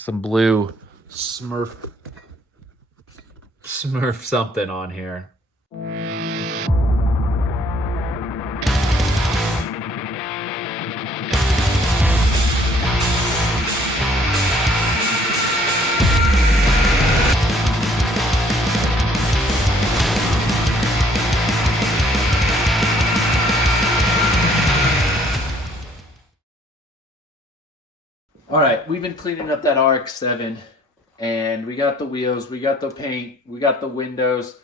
some blue Smurf something on here. All right, we've been cleaning up that RX-7, and we got the wheels, we got the paint, we got the windows.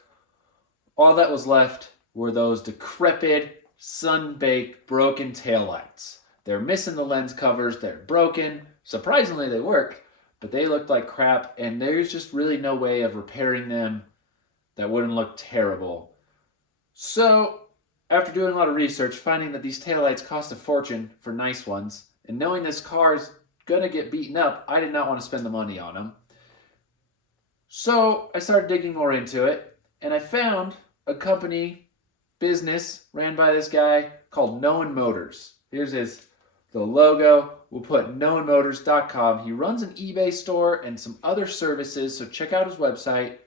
All that was left were those decrepit, sun-baked, broken taillights. They're missing the lens covers, they're broken. Surprisingly, they worked, but they looked like crap, and there's just really no way of repairing them that wouldn't look terrible. So, after doing a lot of research, finding that these taillights cost a fortune for nice ones, and knowing this car's gonna get beaten up, I did not want to spend the money on them. So I started digging more into it, and I found a company, business, ran by this guy called Known Motors. Here's the logo. We'll put knownmotors.com. He runs an eBay store and some other services, so check out his website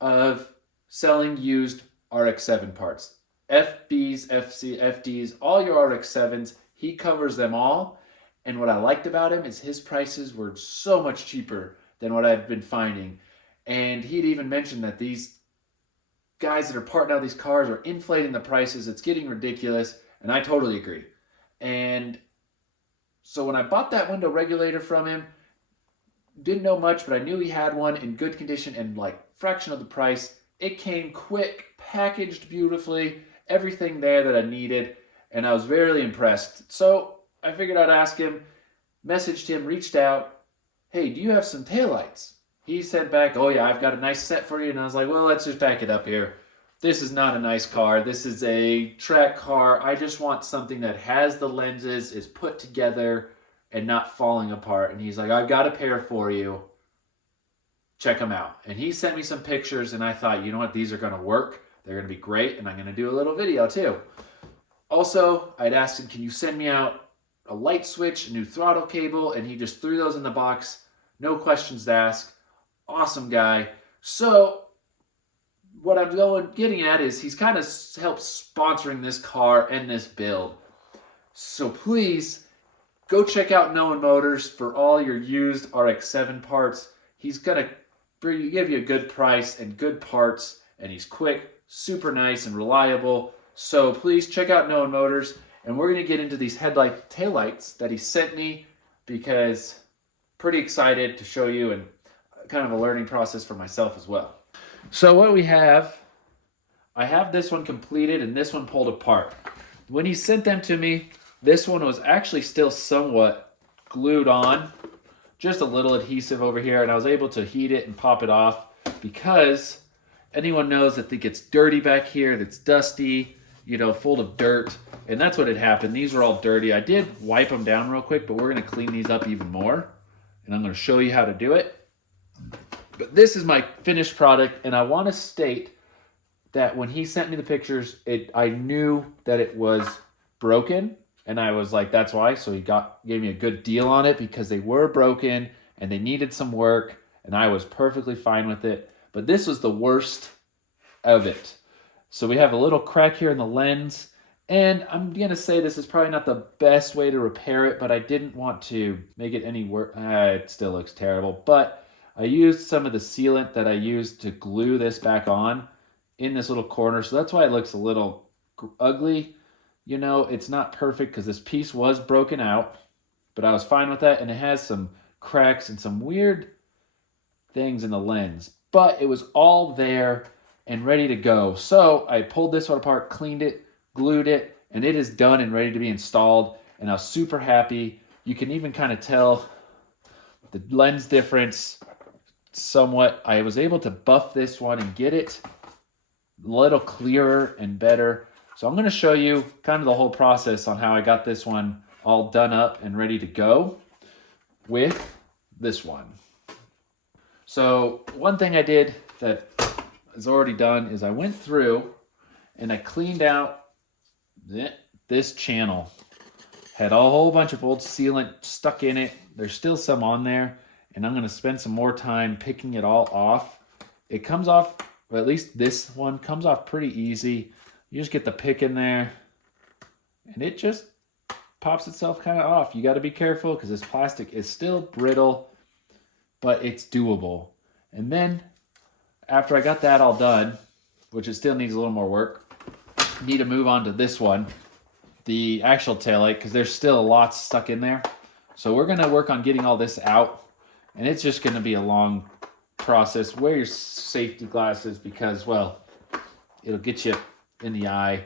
of selling used RX-7 parts. FBs, FDs, all your RX-7s, he covers them all. And what I liked about him is his prices were so much cheaper than what I've been finding. And he'd even mentioned that these guys that are parting out these cars are inflating the prices. It's getting ridiculous. And I totally agree. And so when I bought that window regulator from him, didn't know much, but I knew he had one in good condition and like fraction of the price. It came quick, packaged beautifully, everything there that I needed. And I was very impressed. So I figured I'd ask him, messaged him, reached out. Hey, do you have some taillights? He sent back, oh yeah, I've got a nice set for you. And I was like, well, let's just back it up here. This is not a nice car. This is a track car. I just want something that has the lenses, is put together, and not falling apart. And he's like, I've got a pair for you. Check them out. And he sent me some pictures, and I thought, you know what? These are going to work. They're going to be great, and I'm going to do a little video too. Also, I'd asked him, can you send me out a light switch, a new throttle cable, and he just threw those in the box. No questions asked. Awesome guy. So what I'm getting at is he's kind of helped sponsoring this car and this build. So please go check out Known Motors for all your used RX-7 parts. He's going to give you a good price and good parts, and he's quick, super nice, and reliable. So please check out Known Motors. And we're going to get into these headlight taillights that he sent me because pretty excited to show you, and kind of a learning process for myself as well. So what we have, I have this one completed and this one pulled apart. When he sent them to me, this one was actually still somewhat glued on, just a little adhesive over here, and I was able to heat it and pop it off because anyone knows that it gets dirty back here, that's dusty, you know, full of dirt. And that's what had happened. These were all dirty. I did wipe them down real quick, but we're going to clean these up even more. And I'm going to show you how to do it. But this is my finished product. And I want to state that when he sent me the pictures, I knew that it was broken. And I was like, that's why. So he gave me a good deal on it because they were broken and they needed some work. And I was perfectly fine with it. But this was the worst of it. So we have a little crack here in the lens. And I'm going to say this is probably not the best way to repair it, but I didn't want to make it any worse. It still looks terrible. But I used some of the sealant that I used to glue this back on in this little corner. So that's why it looks a little ugly. You know, it's not perfect because this piece was broken out, but I was fine with that. And it has some cracks and some weird things in the lens. But it was all there and ready to go. So I pulled this one apart, cleaned it, glued it, and it is done and ready to be installed. And I was super happy. You can even kind of tell the lens difference somewhat. I was able to buff this one and get it a little clearer and better. So I'm going to show you kind of the whole process on how I got this one all done up and ready to go with this one. So one thing I did that is already done is I went through and I cleaned out this channel. Had a whole bunch of old sealant stuck in it. There's still some on there. and I'm going to spend some more time picking it all off. It comes off, or at least this one comes off pretty easy. You just get the pick in there, and it just pops itself kind of off. You got to be careful because this plastic is still brittle, but it's doable. And then after I got that all done, which it still needs a little more work, I need to move on to this one, the actual taillight, because there's still a lot stuck in there. So we're going to work on getting all this out, and it's just going to be a long process. Wear your safety glasses because, well, it'll get you in the eye.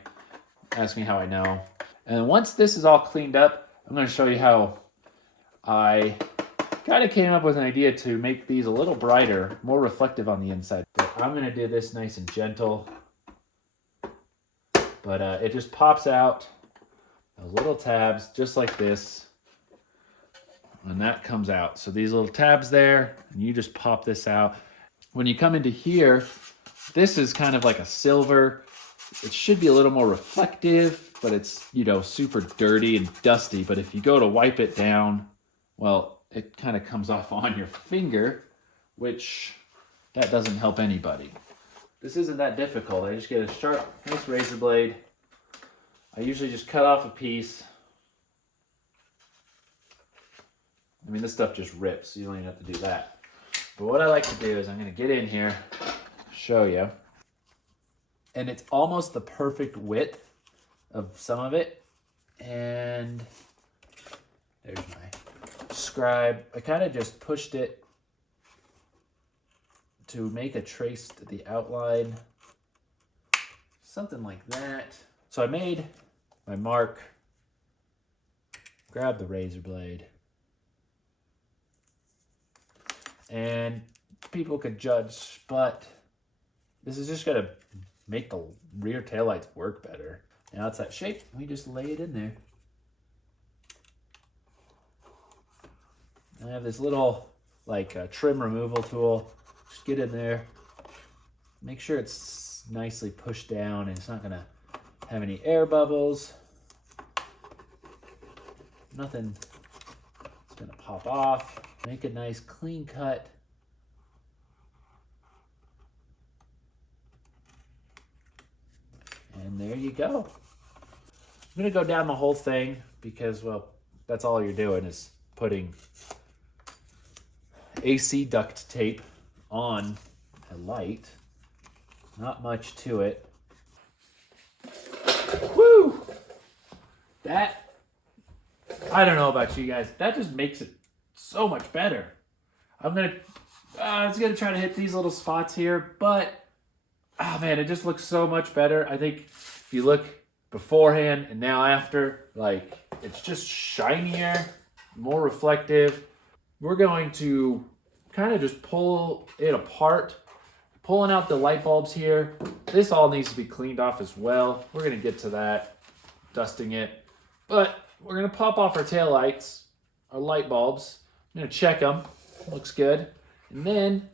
Ask me how I know. And once this is all cleaned up, I'm going to show you how I kind of came up with an idea to make these a little brighter, more reflective on the inside. But I'm going to do this nice and gentle. But it just pops out those little tabs just like this. And that comes out. So these little tabs there, and you just pop this out. When you come into here, this is kind of like a silver. It should be a little more reflective, but it's, you know, super dirty and dusty. But if you go to wipe it down, well, it kind of comes off on your finger, which that doesn't help anybody. This isn't that difficult. I just get a sharp, nice razor blade. I usually just cut off a piece. I mean, this stuff just rips, so you don't even have to do that. But what I like to do is I'm going to get in here, show you. And it's almost the perfect width of some of it. And there's my scribe. I kind of just pushed it to make a trace to the outline. Something like that. So I made my mark, grabbed the razor blade, and people could judge, but this is just gonna make the rear taillights work better. Now it's that shape, we just lay it in there. I have this little like trim removal tool. Just get in there, make sure it's nicely pushed down and it's not gonna have any air bubbles. Nothing is gonna pop off. Make a nice clean cut. And there you go. I'm gonna go down the whole thing because, well, that's all you're doing is putting AC duct tape on a light. Not much to it. Woo! That, I don't know about you guys, that just makes it so much better. I was gonna try to hit these little spots here, but oh man, it just looks so much better. I think if you look beforehand and now after, like, it's just shinier, more reflective. We're going to kind of just pull it apart, pulling out the light bulbs here. This all needs to be cleaned off as well. We're gonna get to that, dusting it. But we're gonna pop off our tail lights, our light bulbs. I'm gonna check them, looks good. And then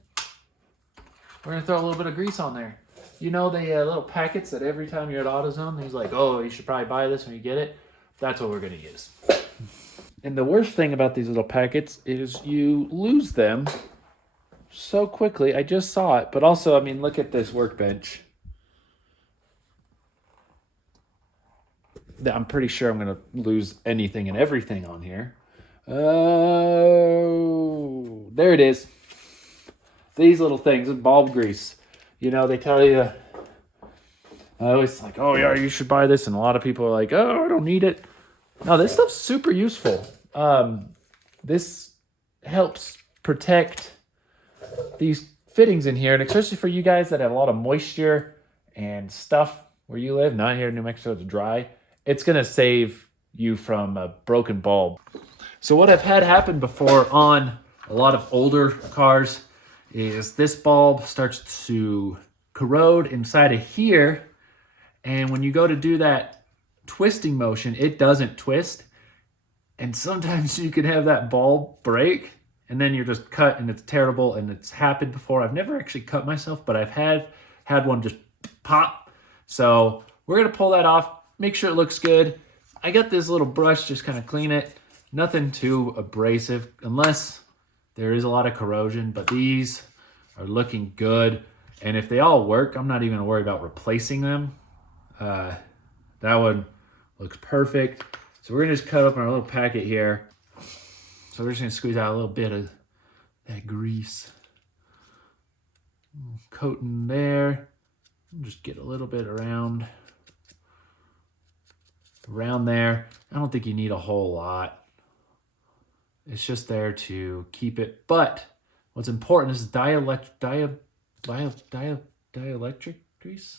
we're gonna throw a little bit of grease on there. You know the little packets that every time you're at AutoZone, he's like, oh, you should probably buy this when you get it. That's what we're gonna use. And the worst thing about these little packets is you lose them so quickly. I just saw it, but also, I mean, look at this workbench. I'm pretty sure I'm gonna lose anything and everything on here. Oh, there it is. These little things, bulb grease. You know, they tell you, I always like, oh yeah, you should buy this. And a lot of people are like, oh, I don't need it. No, this stuff's super useful. This helps protect these fittings in here. And especially for you guys that have a lot of moisture and stuff where you live, not here in New Mexico, it's dry. It's going to save you from a broken bulb. So what I've had happen before on a lot of older cars is this bulb starts to corrode inside of here. And when you go to do that twisting motion, it doesn't twist. And sometimes you can have that bulb break and then you're just cut and it's terrible, and it's happened before. I've never actually cut myself, but I've had one just pop. So we're going to pull that off, make sure it looks good. I got this little brush, just kind of clean it. Nothing too abrasive unless There is a lot of corrosion, but these are looking good. And if they all work, I'm not even gonna worry about replacing them. That one looks perfect. So we're gonna just cut up our little packet here. So we're just gonna squeeze out a little bit of that grease. Coating there. Just get a little bit around there. I don't think you need a whole lot. It's just there to keep it. But what's important is dielectric grease.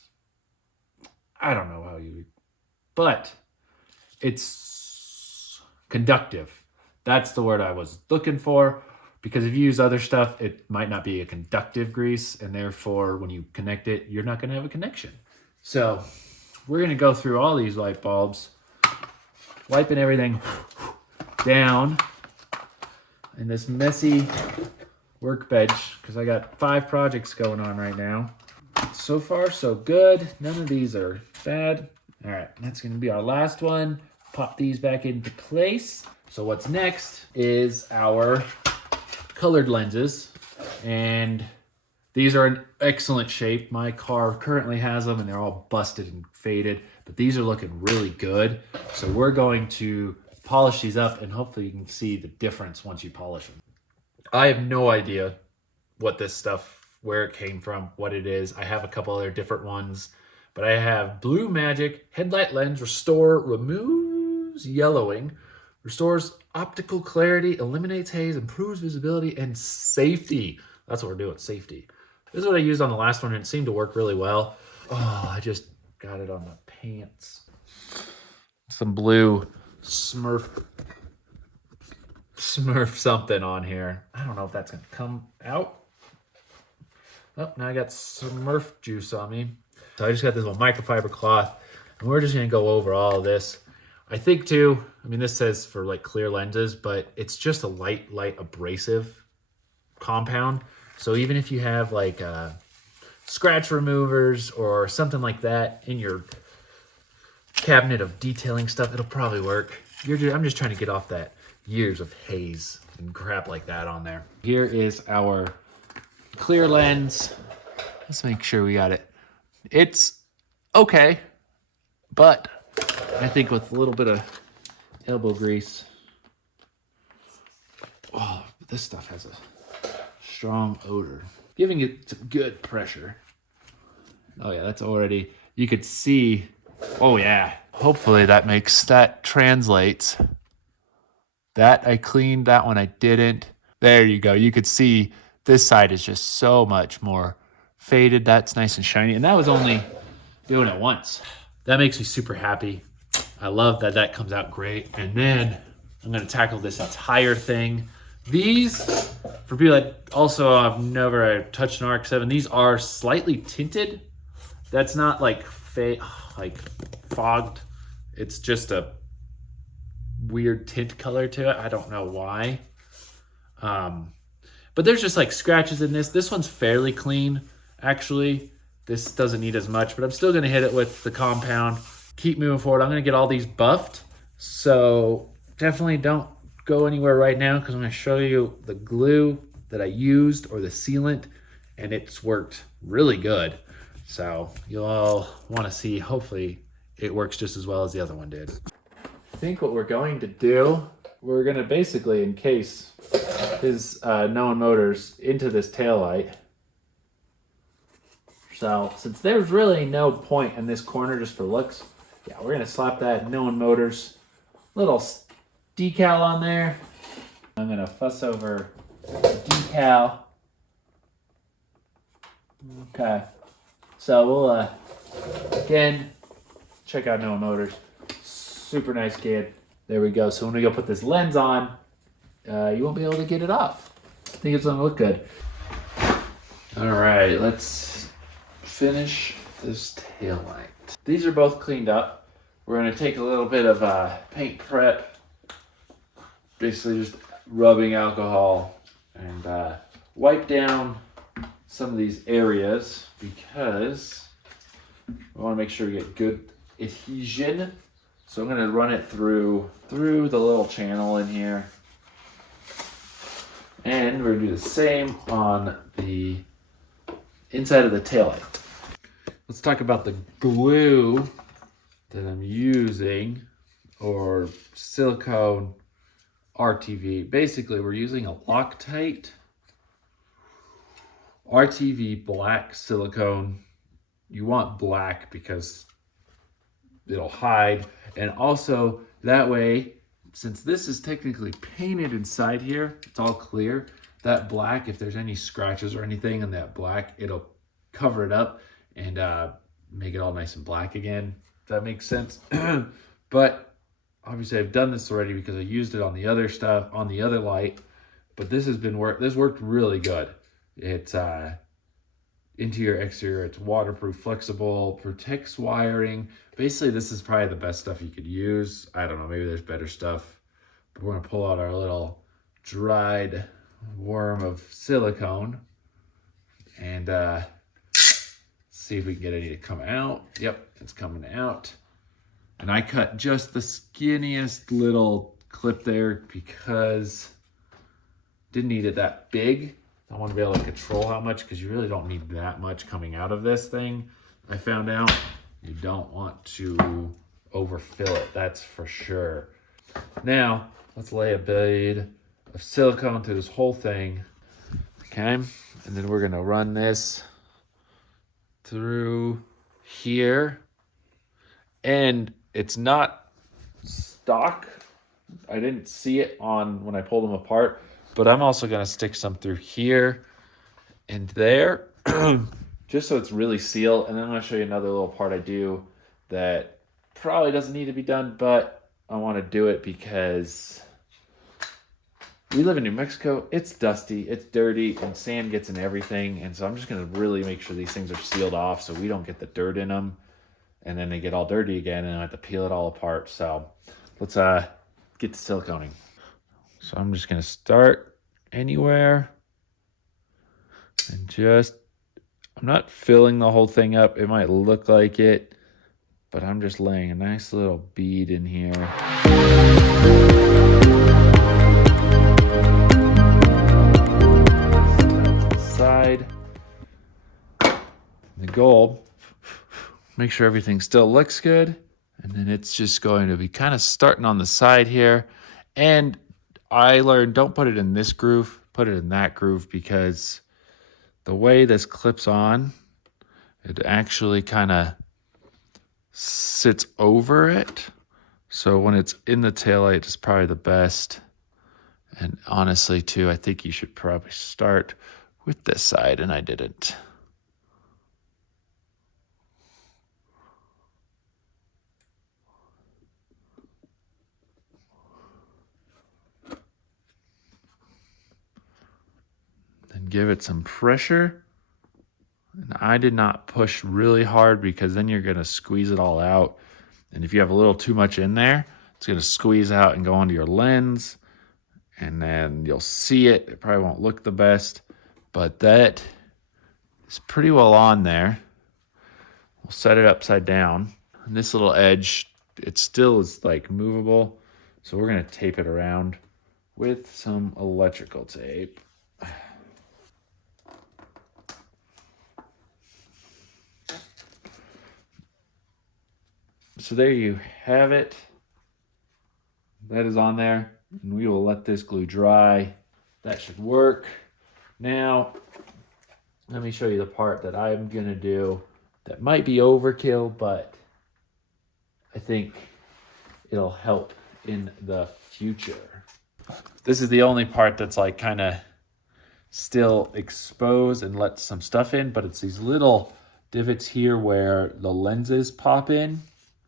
I don't know how you, but it's conductive. That's the word I was looking for, because if you use other stuff, it might not be a conductive grease, and therefore when you connect it, you're not gonna have a connection. So we're gonna go through all these light bulbs, wiping everything down in this messy workbench, because I got 5 projects going on right now. So far, so good. None of these are bad. All right, that's gonna be our last one. Pop these back into place. So what's next is our colored lenses, and these are in excellent shape. My car currently has them and they're all busted and faded, but these are looking really good. So we're going to polish these up, and hopefully you can see the difference once you polish them. I have no idea what this stuff, where it came from, what it is. I have a couple other different ones, but I have Blue Magic Headlight Lens Restore, removes yellowing, restores optical clarity, eliminates haze, improves visibility and safety. That's what we're doing, safety. This is what I used on the last one, and it seemed to work really well. Oh, I just got it on the pants. Some blue Smurf something on here. I don't know if that's gonna come out. Oh, now I got Smurf juice on me. So I just got this little microfiber cloth, and we're just gonna go over all of this. I think too, I mean, this says for like clear lenses, but it's just a light abrasive compound. So even if you have like scratch removers or something like that in your cabinet of detailing stuff, it'll probably work. I'm just trying to get off that years of haze and crap like that on there. Here is our clear lens. Let's make sure we got it. It's okay, but I think with a little bit of elbow grease. Oh, this stuff has a strong odor. Giving it some good pressure. Oh yeah, that's already, you could see, oh yeah. Hopefully that translates. That I cleaned, that one I didn't. There you go. You could see this side is just so much more faded. That's nice and shiny. And that was only doing it once. That makes me super happy. I love that that comes out great. And then I'm gonna tackle this entire thing. These, for people that also have never touched an RX-7, these are slightly tinted. That's not like fogged. It's just a weird tint color to it. I don't know why. But there's just like scratches in this. This one's fairly clean, actually. This doesn't need as much, but I'm still gonna hit it with the compound. Keep moving forward. I'm gonna get all these buffed. So definitely don't go anywhere right now, because I'm gonna show you the glue that I used, or the sealant, and it's worked really good. So you'll all wanna see, hopefully it works just as well as the other one did. I think what we're going to do, we're gonna basically encase his Known Motors into this taillight. So since there's really no point in this corner just for looks, yeah, we're gonna slap that Known Motors little decal on there. I'm gonna fuss over the decal. Okay, so we'll again check out Known Motors. Super nice kid. There we go. So when we go put this lens on, you won't be able to get it off. I think it's gonna look good. All right, let's finish this taillight. These are both cleaned up. We're gonna take a little bit of paint prep, basically just rubbing alcohol, and wipe down some of these areas, because we wanna make sure we get good adhesion. So I'm gonna run it through the little channel in here. And we're gonna do the same on the inside of the taillight. Let's talk about the glue that I'm using, or silicone RTV. Basically, we're using a Loctite RTV black silicone. You want black because it'll hide, and also that way, since this is technically painted inside here, it's all clear. That black, if there's any scratches or anything in that black, it'll cover it up and make it all nice and black again. If that makes sense. But obviously I've done this already because I used it on the other stuff, on the other light. But this has been this worked really good. It's interior, exterior, it's waterproof, flexible, protects wiring. Basically, this is probably the best stuff you could use. I don't know, maybe there's better stuff. But we're gonna pull out our little dried worm of silicone and see if we can get any to come out. Yep, it's coming out. And I cut just the skinniest little clip there because didn't need it that big. I want to be able to control how much, because you really don't need that much coming out of this thing. I found out you don't want to overfill it, that's for sure. Now, let's lay a bead of silicone through this whole thing. Okay, and then we're gonna run this through here. And it's not stock. I didn't see it on when I pulled them apart, but I'm also gonna stick some through here and there, just so it's really sealed. And then I'm gonna show you another little part I do that probably doesn't need to be done, but I wanna do it because we live in New Mexico. It's dusty, it's dirty, and sand gets in everything. And so I'm just gonna really make sure these things are sealed off so we don't get the dirt in them. And then they get all dirty again and I have to peel it all apart. So let's get to siliconing. So I'm just gonna start anywhere and I'm not filling the whole thing up. It might look like it, but I'm just laying a nice little bead in here. Side. The goal, make sure everything still looks good. And then it's just going to be kind of starting on the side here. And I learned, don't put it in this groove, put it in that groove, because the way this clips on, it actually kind of sits over it. So when it's in the taillight, it's probably the best. And honestly too, I think you should probably start with this side, and I didn't. Then give it some pressure. And I did not push really hard because then you're going to squeeze it all out. And if you have a little too much in there, it's going to squeeze out and go onto your lens. And then you'll see it. It probably won't look the best, but that is pretty well on there. We'll set it upside down. And this little edge, it still is like movable. So we're going to tape it around with some electrical tape. So there you have it. That is on there, and we will let this glue dry. That should work. Now, let me show you the part that I'm gonna do that might be overkill, but I think it'll help in the future. This is the only part that's like kind of still exposed and let some stuff in, but it's these little divots here where the lenses pop in.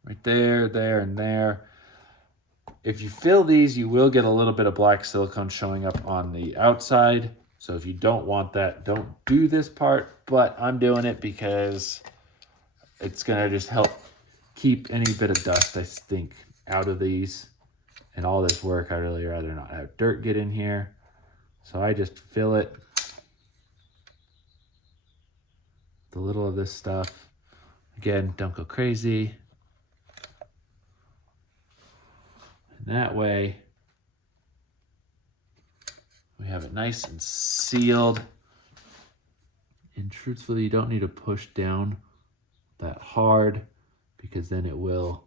Right there, there, and there. If you fill these, you will get a little bit of black silicone showing up on the outside. So if you don't want that, don't do this part. But I'm doing it because it's going to just help keep any bit of dust, I think, out of these. And all this work, I'd really rather not have dirt get in here. So I just fill it. The little of this stuff. Again, don't go crazy. That way, we We have it nice and sealed. And truthfully, you don't need to push down that hard because then it will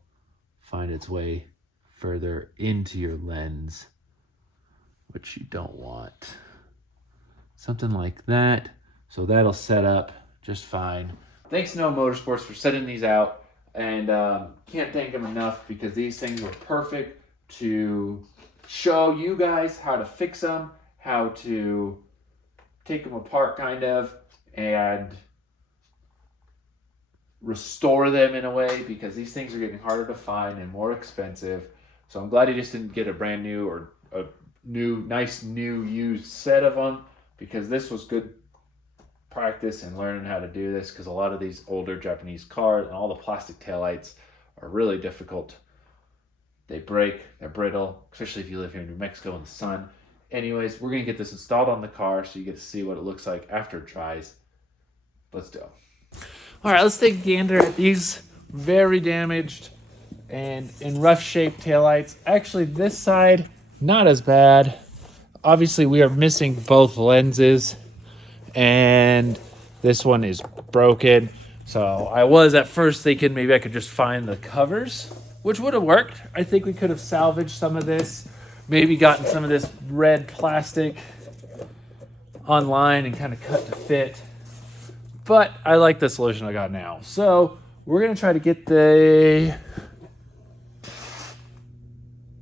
find its way further into your lens, which you don't want. Something like that. So that'll set up just fine. Thanks No Motorsports for setting these out, and can't thank them enough because these things were perfect to show you guys how to fix them, how to take them apart kind of, and restore them in a way, because these things are getting harder to find and more expensive. So I'm glad he just didn't get a brand new or a nice new used set of them, because this was good practice in learning how to do this, because a lot of these older Japanese cars and all the plastic taillights are really difficult. They break, they're brittle, especially if you live here in New Mexico in the sun. Anyways, we're gonna get this installed on the car so you get to see what it looks like after it dries. Let's go. All right, let's take a gander at these very damaged and in rough shape taillights. Actually, this side, not as bad. Obviously, we are missing both lenses, and this one is broken. So I was at first thinking maybe I could just find the covers, which would have worked. I think we could have salvaged some of this, maybe gotten some of this red plastic online and kind of cut to fit. But I like the solution I got now. So we're going to try to get the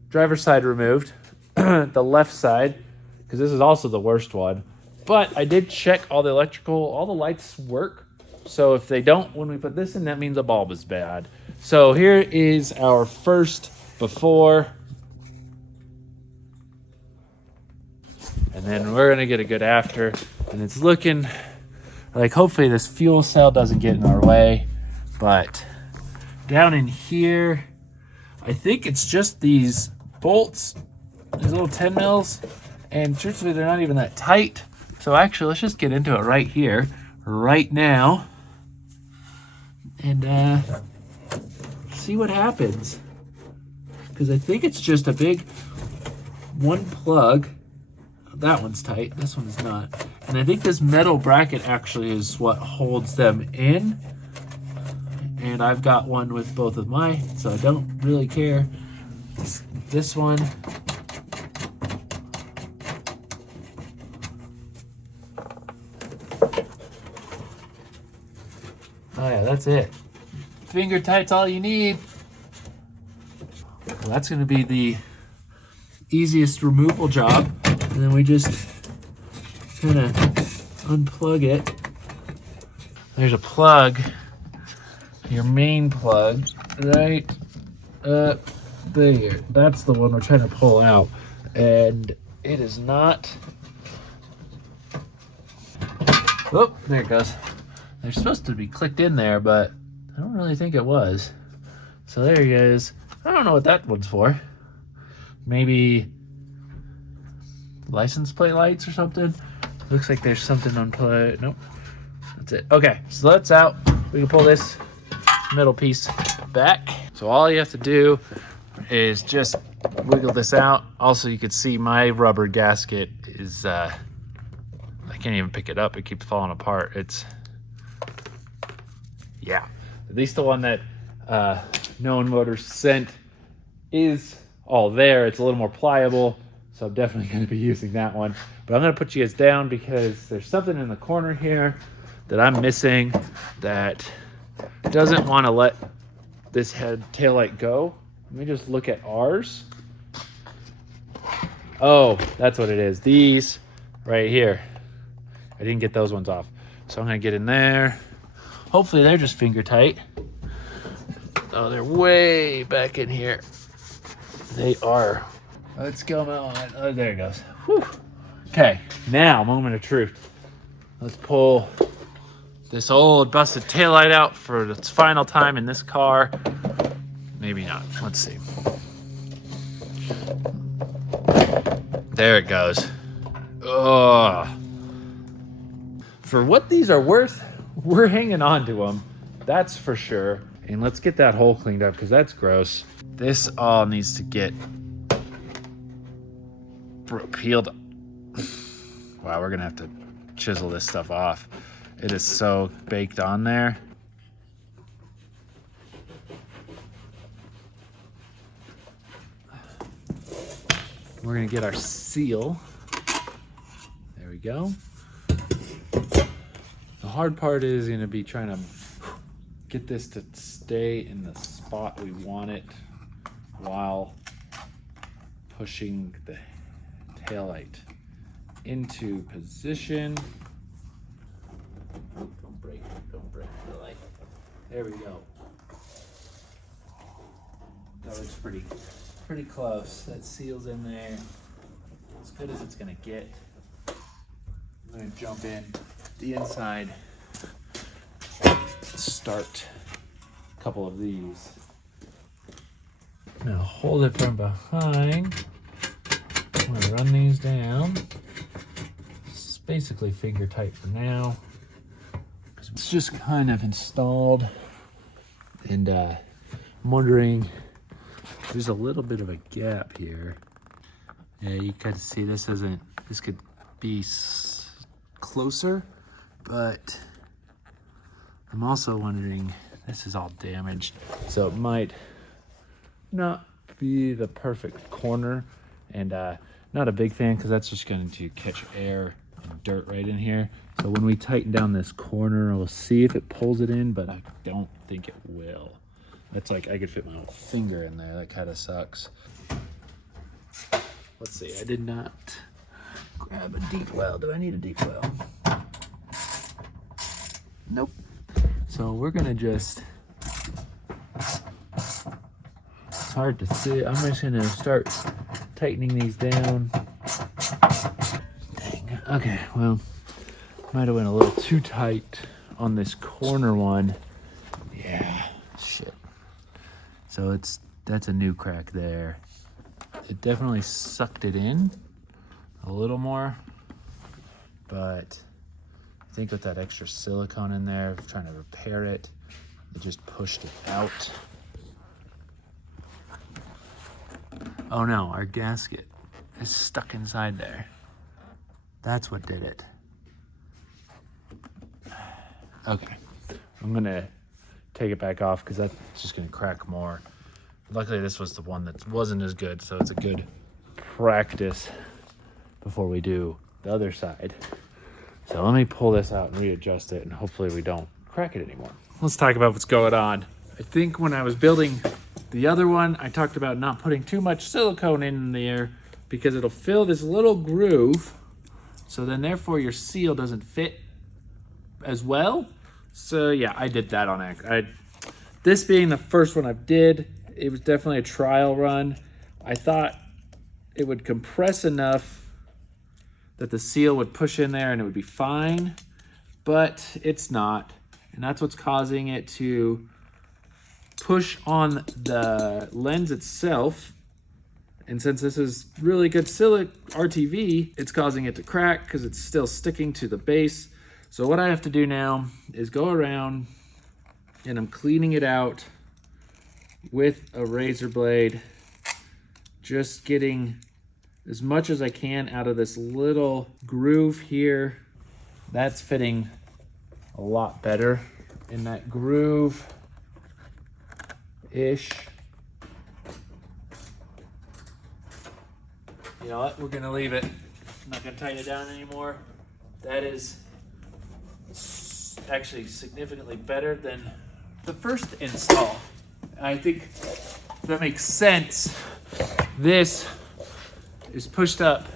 driver's side removed, the left side, because this is also the worst one. But I did check all the electrical, all the lights work. So if they don't, when we put this in, that means the bulb is bad. So here is our first before. And then we're going to get a good after. And it's looking like hopefully this fuel cell doesn't get in our way. But down in here, I think it's just these bolts, these little 10 mils. And truthfully, they're not even that tight. So actually, let's just get into it right here, right now. And see what happens. Because I think it's just a big one plug. That one's tight, this one's not. And I think this metal bracket actually is what holds them in. And I've got one with both of mine, so I don't really care. This one. Oh yeah, that's it. Finger tight's all you need. Well, that's gonna be the easiest removal job. And then we just kind of unplug it. There's a plug, your main plug, right up there. That's the one we're trying to pull out. And it is not. Oh, there it goes. They're supposed to be clicked in there, but I don't really think it was. So there he is. I don't know what that one's for. Maybe license plate lights or something. Looks like there's something unplugged. Nope. That's it. Okay, so that's out. We can pull this middle piece back. So all you have to do is just wiggle this out. Also, you can see my rubber gasket is, I can't even pick it up. It keeps falling apart. It's, yeah. At least the one that Known Motors sent is all there. It's a little more pliable. So I'm definitely going to be using that one. But I'm going to put you guys down because there's something in the corner here that I'm missing that doesn't want to let this taillight go. Let me just look at ours. Oh, that's what it is. These right here. I didn't get those ones off. So I'm going to get in there. Hopefully they're just finger tight. Oh, they're way back in here. They are. Let's go on. Oh, there it goes. Whew. Okay, now, moment of truth. Let's pull this old busted taillight out for its final time in this car. Maybe not. Let's see. There it goes. Ugh. For what these are worth, we're hanging on to them. That's for sure. And let's get that hole cleaned up because that's gross. This all needs to get peeled. wow, we're gonna have to chisel this stuff off. It is so baked on there. We're gonna get our seal. There we go. The hard part is gonna be trying to get this to stay in the spot we want it while pushing the taillight into position. Don't break the light. There we go. That looks pretty close. That seal's in there. As good as it's gonna get. I'm gonna jump in the inside, start a couple of these. Now hold it from behind. I'm gonna run these down. It's basically finger tight for now. It's just kind of installed, and I'm wondering, there's a little bit of a gap here. Yeah, you can see this could be closer, but I'm also wondering, this is all damaged, so it might not be the perfect corner, and not a big fan because that's just going to catch air and dirt right in here. So when we tighten down this corner, we'll see if it pulls it in, but I don't think it will. That's like, I could fit my own finger in there. That kind of sucks. Let's see, I did not grab a deep well. Do I need a deep well? Nope. So we're gonna just, it's hard to see. I'm just gonna start tightening these down. Dang, okay, well, might have went a little too tight on this corner one. Yeah, shit. So that's a new crack there. It definitely sucked it in a little more, but I think with that extra silicone in there, trying to repair it, it just pushed it out. Oh no, our gasket is stuck inside there. That's what did it. Okay, I'm gonna take it back off because that's just gonna crack more. Luckily this was the one that wasn't as good, so it's a good practice before we do the other side. So let me pull this out and readjust it, and hopefully we don't crack it anymore. Let's talk about what's going on. I think when I was building the other one, I talked about not putting too much silicone in there because it'll fill this little groove, so then therefore your seal doesn't fit as well. So yeah, I did that on accident. This being the first one I did, it was definitely a trial run. I thought it would compress enough that the seal would push in there and it would be fine, but it's not. And that's what's causing it to push on the lens itself. And since this is really good silic RTV, it's causing it to crack because it's still sticking to the base. So what I have to do now is go around and I'm cleaning it out with a razor blade, just getting as much as I can out of this little groove here. That's fitting a lot better in that groove-ish. You know what, we're gonna leave it. I'm not gonna tighten it down anymore. That is actually significantly better than the first install. I think that makes sense. This is pushed up.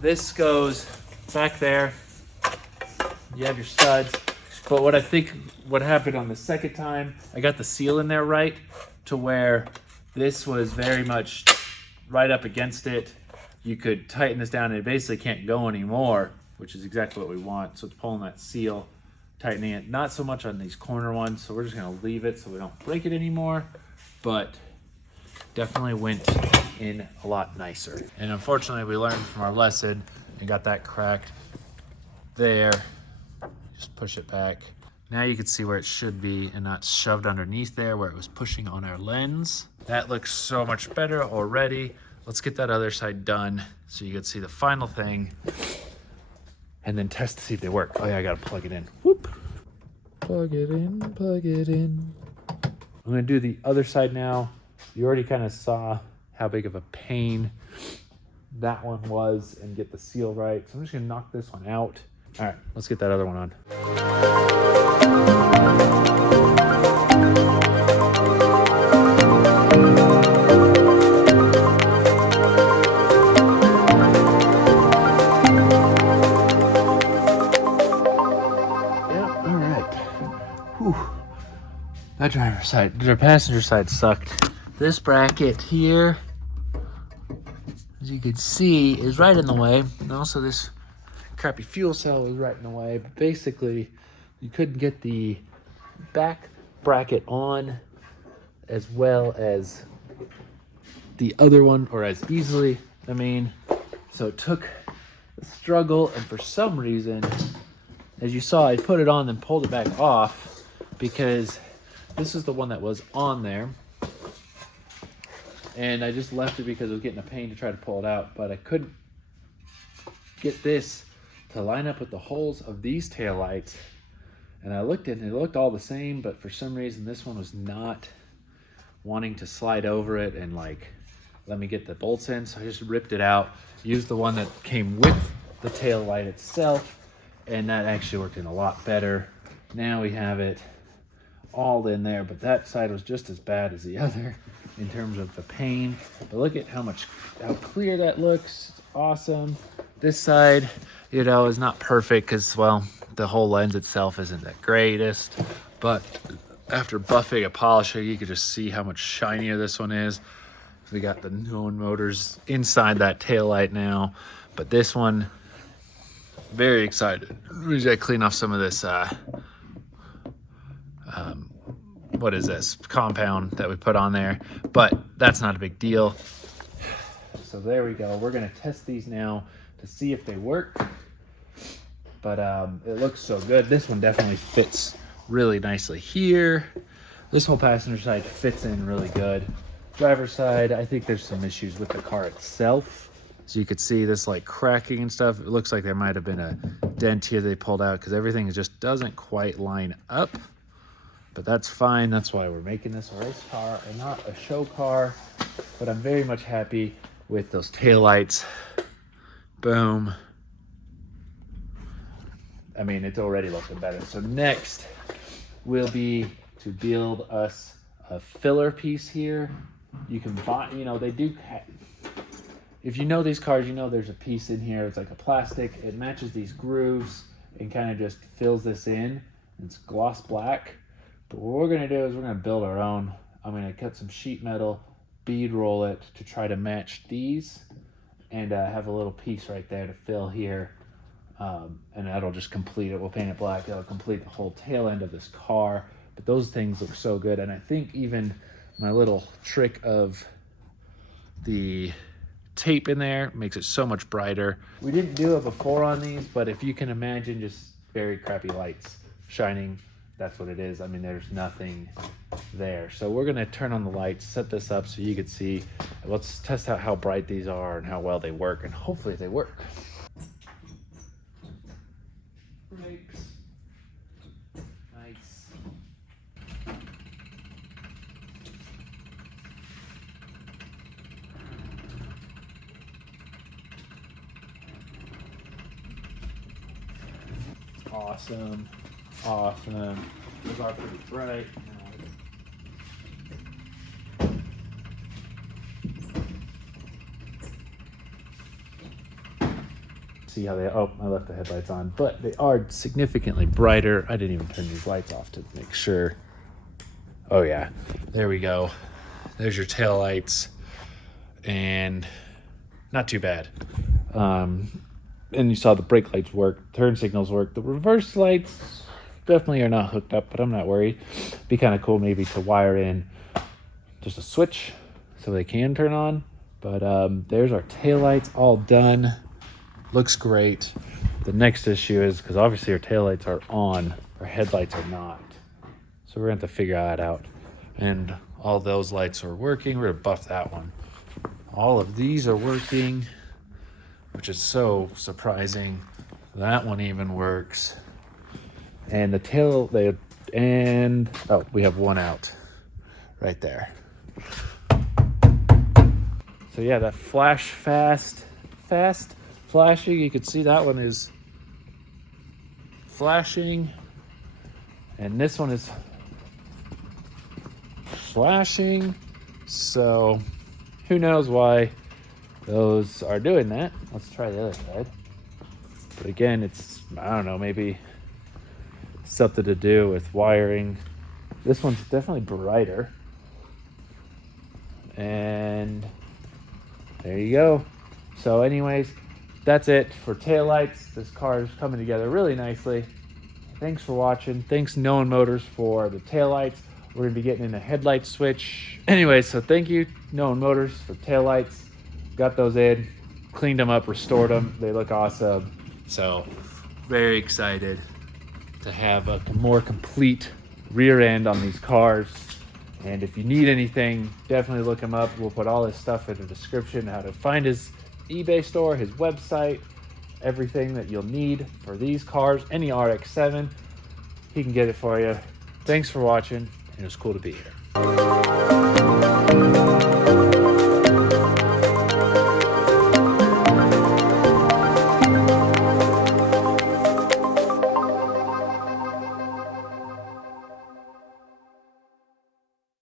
This goes back there. You have your studs. But what I think what happened on the second time, I got the seal in there right to where this was very much right up against it. You could tighten this down and it basically can't go anymore, which is exactly what we want. So it's pulling that seal, tightening it, not so much on these corner ones. So we're just gonna leave it so we don't break it anymore, but definitely went in a lot nicer. And unfortunately we learned from our lesson and got that cracked there. Just push it back. Now you can see where it should be and not shoved underneath there where it was pushing on our lens. That looks so much better already. let's get that other side done so you can see the final thing and then test to see if they work. Oh yeah, I gotta plug it in. Whoop. Plug it in, plug it in. I'm gonna do the other side now. You already kind of saw how big of a pain that one was and get the seal right. So I'm just gonna knock this one out. All right, let's get that other one on. Yeah, all right. Whew. That driver's side, the passenger side sucked. This bracket here, as you can see, is right in the way. And also this crappy fuel cell was right in the way. But basically, you couldn't get the back bracket on as well as the other one, or as easily, I mean. So it took a struggle, and for some reason, as you saw, I put it on and pulled it back off because this is the one that was on there. And I just left it because it was getting a pain to try to pull it out, but I couldn't get this to line up with the holes of these taillights. And I looked at it and it looked all the same, but for some reason this one was not wanting to slide over it and like let me get the bolts in. So I just ripped it out, used the one that came with the tail light itself, and that actually worked in a lot better. Now we have it all in there, but that side was just as bad as the other in terms of the pain. But look at how clear that looks. It's awesome. This side, you know, is not perfect because, well, the whole lens itself isn't the greatest, but after buffing and polishing, you can just see how much shinier this one is. We got the known motors inside that tail light now, but this one, very excited. We just gotta clean off some of this what is this compound that we put on there, but that's not a big deal. So there we go. We're gonna test these now to see if they work, but it looks so good. This one definitely fits really nicely here. This whole passenger side fits in really good. Driver's side, I think there's some issues with the car itself. So you could see this like cracking and stuff. It looks like there might have been a dent here they pulled out because everything just doesn't quite line up. But that's fine. That's why we're making this a race car and not a show car. But I'm very much happy with those taillights. Boom. I mean, it's already looking better. So next will be to build us a filler piece here. You can buy, you know, they do, if you know these cars, you know there's a piece in here. It's like a plastic. It matches these grooves and kind of just fills this in. It's gloss black. But what we're going to do is we're going to build our own. I'm going to cut some sheet metal, bead roll it to try to match these, and have a little piece right there to fill here. And that'll just complete it. We'll paint it black. That'll complete the whole tail end of this car. But those things look so good. And I think even my little trick of the tape in there makes it so much brighter. We didn't do it before on these, but if you can imagine just very crappy lights shining, that's what it is. I mean, there's nothing there. So we're gonna turn on the lights, set this up so you can see. Let's test out how bright these are and how well they work, and hopefully they work. Brakes. Nice. Awesome. Awesome. Those are pretty bright. See how they, oh, I left the headlights on, but they are significantly brighter. I didn't even turn these lights off to make sure. Oh yeah, there we go. There's your tail lights, and not too bad. And you saw the brake lights work, turn signals work. The reverse lights definitely are not hooked up, but I'm not worried. Be kind of cool maybe to wire in just a switch so they can turn on. But there's our tail lights all done. Looks great. The next issue is, because obviously our tail lights are on, our headlights are not. So we're gonna have to figure that out. And all those lights are working. We're gonna buff that one. all of these are working, which is so surprising. That one even works. And the tail, we have one out right there. So yeah, that fast flashing, you can see that one is flashing, and this one is flashing. So who knows why those are doing that. Let's try the other side. But again, it's, I don't know, maybe something to do with wiring. This one's definitely brighter. And there you go. So anyways, that's it for taillights. This car is coming together really nicely. Thanks for watching. Thanks Known Motors for the taillights. We're gonna be getting in a headlight switch. Anyway, so thank you Known Motors for taillights. Got those in, cleaned them up, restored them. They look awesome. So very excited to have a more complete rear end on these cars. And if you need anything, definitely look him up. We'll put all his stuff in the description, how to find his eBay store, his website, everything that you'll need for these cars, any RX7, he can get it for you. Thanks for watching, and it was cool to be here.